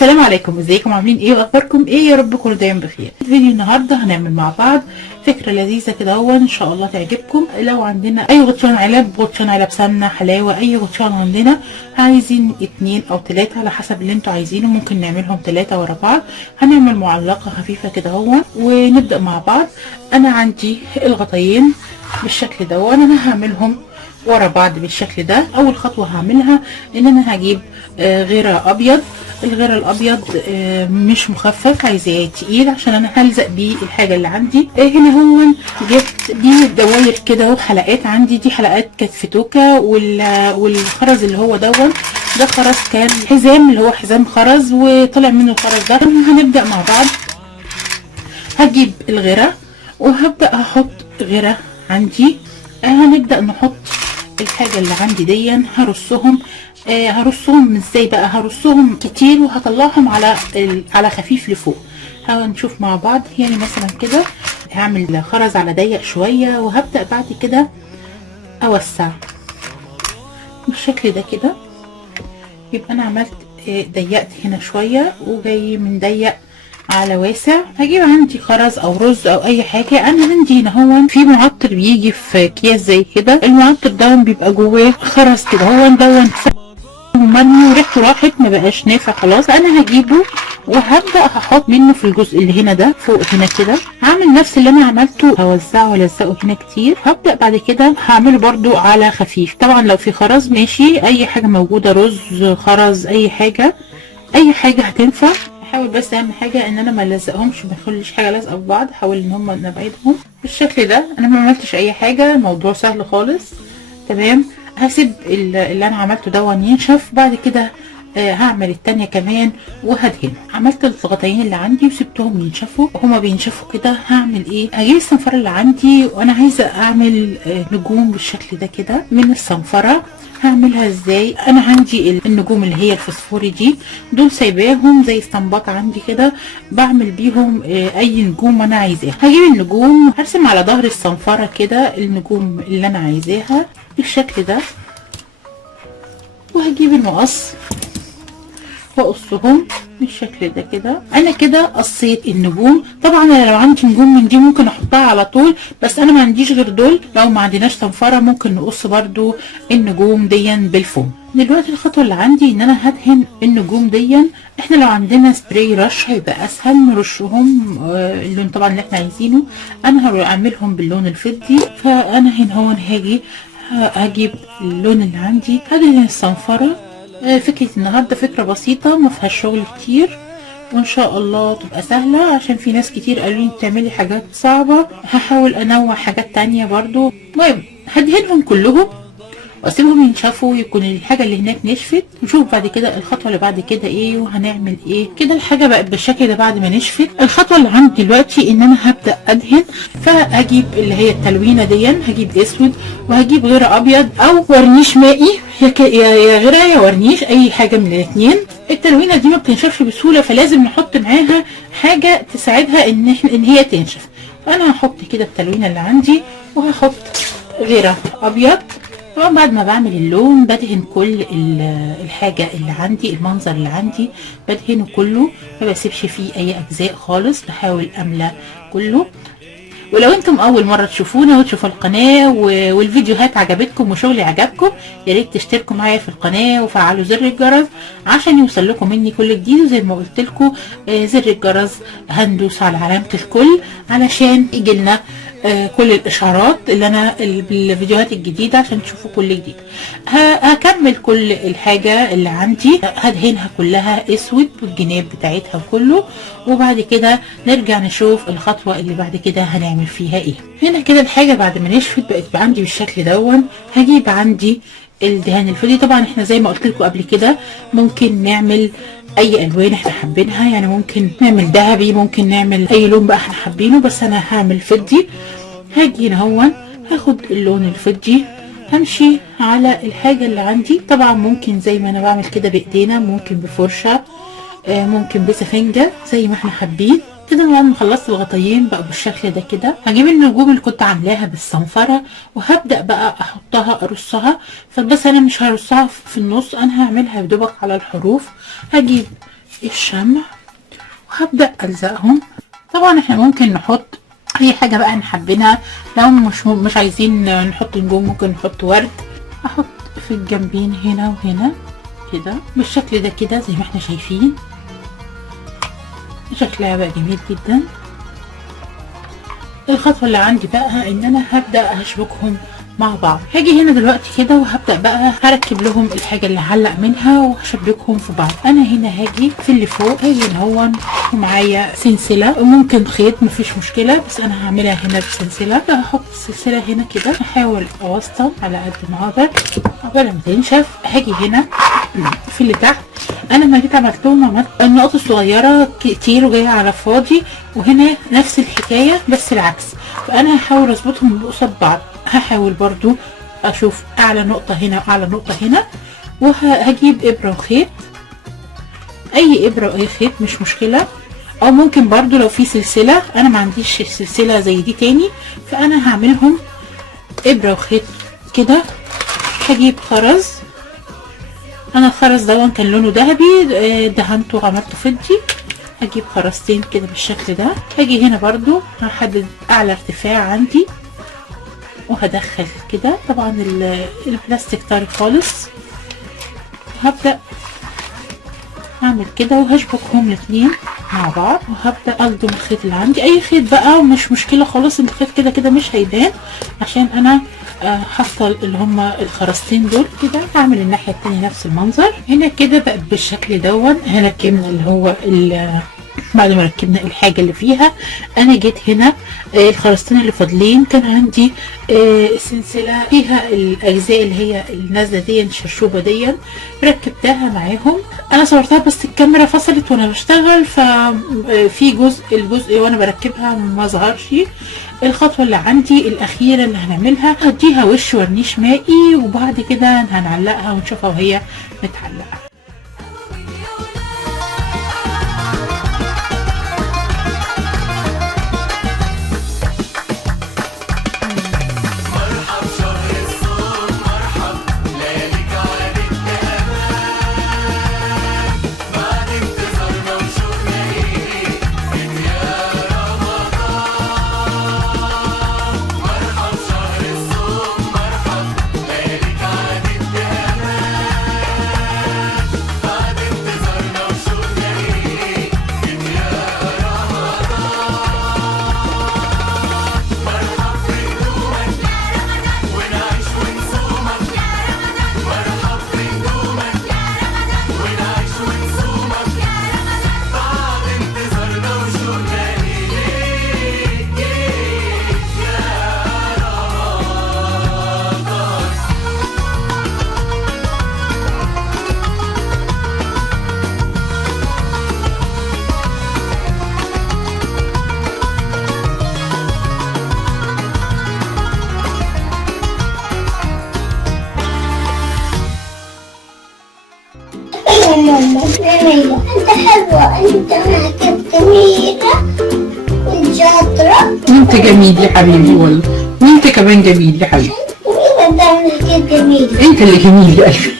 السلام عليكم، ازيكم؟ عاملين ايه واخباركم ايه؟ يا رب كله دايما بخير. فيديو النهارده هنعمل مع بعض فكره لذيذه كده ان شاء الله تعجبكم. لو عندنا اي غطيان علب، غطيان علب سمنه، حلاوه، اي غطيان عندنا، عايزين 2 أو 3 على حسب اللي انتوا عايزينه، ممكن نعملهم 3 ورا بعض. هنعمل معلقه خفيفه كده ونبدا مع بعض. انا عندي الغطيين بالشكل ده وانا هعملهم ورا بعض بالشكل ده. اول خطوه هعملها ان انا هجيب غيره ابيض. الغيره الابيض مش مخفف، عايزاه تقيل عشان انا هلزق بيه الحاجه اللي عندي. هنا هو جبت دي دواير كده وحلقات عندي، دي حلقات كانت في توكه، والخرز اللي هو ده خرز، كان حزام اللي هو حزام خرز وطلع منه الخرز ده. هنبدا مع بعض. هجيب الغيره وهبدا احط غيره عندي. هنبدا نحط الحاجه اللي عندي دي، هرصهم ازاي بقى؟ هرصهم كتير وهطلعهم على خفيف لفوق. هنشوف مع بعض. يعني مثلا كده هعمل خرز على ضيق شويه، وهبدا بعد كده اوسع بالشكل ده كده. يبقى انا عملت ضيقت هنا شويه وجاي من ضيق على واسع. هجيب عندي خرز او رز او اي حاجه. انا عندي هنا هو في معطر بيجي في اكياس زي كده، المعطر ده بيبقى جواه خرز كده مرمي وريحته راحت، ما بقاش نافع خلاص. انا هجيبه وهبدا هحط منه في الجزء اللي هنا ده فوق هنا كده. هعمل نفس اللي انا عملته، هوزعه والزقه هنا كتير. هبدا بعد كده هعمله برضو على خفيف. طبعا لو في خرز ماشي، اي حاجه موجوده، رز، خرز، اي حاجه هتنفع. احاول بس اهم حاجه ان انا ما الزقهمش، ما اخليش حاجه لازقه في بعض. احاول ان هم نبعدهم بالشكل ده. انا ما عملتش اي حاجه، الموضوع سهل خالص. تمام. هسيب اللي انا عملته ده ينشف. بعد كده هعمل التانية كمان وهدهن. عملت الغطيين اللي عندي وسبتهم ينشفوا. هما بينشفوا كده هعمل ايه؟ هجيب الصنفرة اللي عندي وانا عايزة اعمل نجوم بالشكل ده كده من الصنفرة. هعملها ازاي؟ انا عندي النجوم اللي هي الفسفوري دول سايباهم زي اسطمبات عندي كده، بعمل بيهم اي نجوم انا عايزاها. هجيب النجوم هرسم على ظهر الصنفرة كده النجوم اللي انا عايزاها بالشكل ده، وهجيب المقص واقصهم بالشكل ده كده. انا كده قصيت النجوم. طبعا انا لو عندي نجوم من دي ممكن احطها على طول، بس انا ما عنديش غير دول. لو ما عندناش صنفره ممكن نقص برضو النجوم دي بالفوم. دلوقتي الخطوه اللي عندي ان انا هدهن النجوم دي. احنا لو عندنا سبراي رش هيبقى اسهل نرشهم اللون طبعا اللي احنا عايزينه. انا هعملهم باللون الفضي. فانا هنا هاجي هجيب اللون اللي عندي، هدهن الصنفره. فكرة النهاردة فكرة بسيطة ما فيهاش شغل كتير، وان شاء الله تبقى سهلة، عشان في ناس كتير قالوا لي تعملي حاجات صعبة. هحاول انوع حاجات تانية برضو. المهم هدهنهم كلهم واسيبهم ينشفوا، يكون الحاجه اللي هناك نشفت. نشوف بعد كده الخطوه اللي بعد كده ايه وهنعمل ايه. كده الحاجه بقت بالشكل ده بعد ما نشفت. الخطوه اللي عندي دلوقتي ان انا هبدا ادهن. فهجيب اللي هي التلوينه دي، هجيب اسود وهجيب غيره ابيض او ورنيش مائي، يا غيره يا ورنيش، اي حاجه من الاثنين. التلوينه دي ما بتنشفش بسهوله، فلازم نحط معاها حاجه تساعدها ان هي تنشف. فانا هحط كده التلوينه اللي عندي وهحط غيره ابيض. طبعا بعد ما بعمل اللون بدهن كل الحاجة اللي عندي، المنظر اللي عندي بدهنه كله، ما بسيبش فيه اي اجزاء خالص، بحاول املى كله. ولو انتم اول مرة تشوفونا وتشوفوا القناة والفيديوهات عجبتكم وشغلي عجبكم، يا ريت تشتركوا معايا في القناة وفعلوا زر الجرس عشان يوصل لكم مني كل جديد. وزي ما قلت لكم زر الجرس هندوس على علامة الكل علشان يجيلنا كل الاشعارات اللي انا بالفيديوهات الجديده عشان تشوفوا كل جديد. هكمل كل الحاجه اللي عندي، هدهنها كلها اسود والجناب بتاعتها كله، وبعد كده نرجع نشوف الخطوه اللي بعد كده هنعمل فيها ايه. هنا كده الحاجه بعد ما نشفت بقت عندي بالشكل دون. هجيب عندي الدهان الفضي. طبعا احنا زي ما قلت لكم قبل كده ممكن نعمل اي الوان احنا حابينها، يعني ممكن نعمل ذهبي، ممكن نعمل اي لون بقى احنا حابينه، بس انا هعمل فضي. هاجي هنا هاخد اللون الفضي، همشي على الحاجه اللي عندي. طبعا ممكن زي ما انا بعمل كده بايدينا، ممكن بفرشه، ممكن بسفنجه، زي ما احنا حابين. كده بعد ما خلصت الغطيين بقى بالشكل ده كده، هجيب النجوم اللي كنت عاملاها بالصنفره وهبدا بقى احطها ارصها. فبس انا مش هرصها في النص، انا هعملها بدوبك على الحروف. هجيب الشمع وهبدأ ألزقهم. طبعا احنا ممكن نحط اي حاجة بقى نحبنها، لو مش عايزين نحط نجوم ممكن نحط ورد. احط في الجنبين هنا وهنا كده بالشكل ده كده زي ما احنا شايفين، شكلها بقى جميل جدا. الخطوة اللي عندي بقى ان انا هبدأ هشبكهم مع بعض. هاجي هنا دلوقتي كده وهبدأ بقى هركب لهم الحاجة اللي هعلق منها وهشبكهم في بعض. انا هنا هاجي في اللي فوق، هاجي هنا هو معايا سلسلة وممكن خيط مفيش مشكلة، بس انا هعملها هنا بسلسلة. هحط السلسلة هنا كده، هحاول اوسطن على قد ما اقدر قبل ما تنشف. هاجي هنا في اللي تحت، انا لما جيت عملت لهم عملت النقط الصغيرة كتير وجاية على فاضي، وهنا نفس الحكاية بس العكس. فانا هحاول اظبطهم قصاد بعض. هحاول برضو اشوف اعلى نقطة هنا واعلى نقطة هنا، وهجيب ابرة وخيط، اي ابرة واي خيط مش مشكلة. او ممكن برضو لو في سلسلة، انا ما عنديش سلسلة زي دي تاني، فانا هعملهم ابرة وخيط كده. هجيب خرز، انا الخرز ده كان لونه ذهبي دهنته وعملته فضي. هجيب خرزتين كده بالشكل ده. هاجي هنا برضو هحدد اعلى ارتفاع عندي وهدخل كده. طبعا البلاستيك طري خالص. هبدأ اعمل كده وهشبكهم الاتنين مع بعض، وهبدأ الضم الخيط اللي عندي، اي خيط بقى مش مشكلة خالص. الخيط كده كده مش هيبان عشان انا هفصل اللي هما الخرزتين دول كده. هعمل الناحية التانية نفس المنظر. هنا كده بقت بالشكل دون. هنا ركبنا اللي هو بعد ما ركبنا الحاجة اللي فيها، انا جيت هنا الخرزتين اللي فاضلين كان عندي سلسلة فيها الاجزاء اللي هي النازلة دي الشرشوبة دي، ركبتها معاهم. انا صورتها بس الكاميرا فصلت وانا بشتغل، ففي الجزء وانا بركبها ما ظهرش. الخطوة اللي عندي الاخيرة اللي هنعملها، هديها وش ورنيش مائي وبعد كده هنعلقها ونشوفها وهي متعلقة. ماما جميلة، انت حلوة، انت معك جميلة والشاطرة. انت جميل يا حبيبي والله، وانت كمان جميل يا حبيبي. مين ده معك جميلة؟ انت اللي جميل يا قلبي.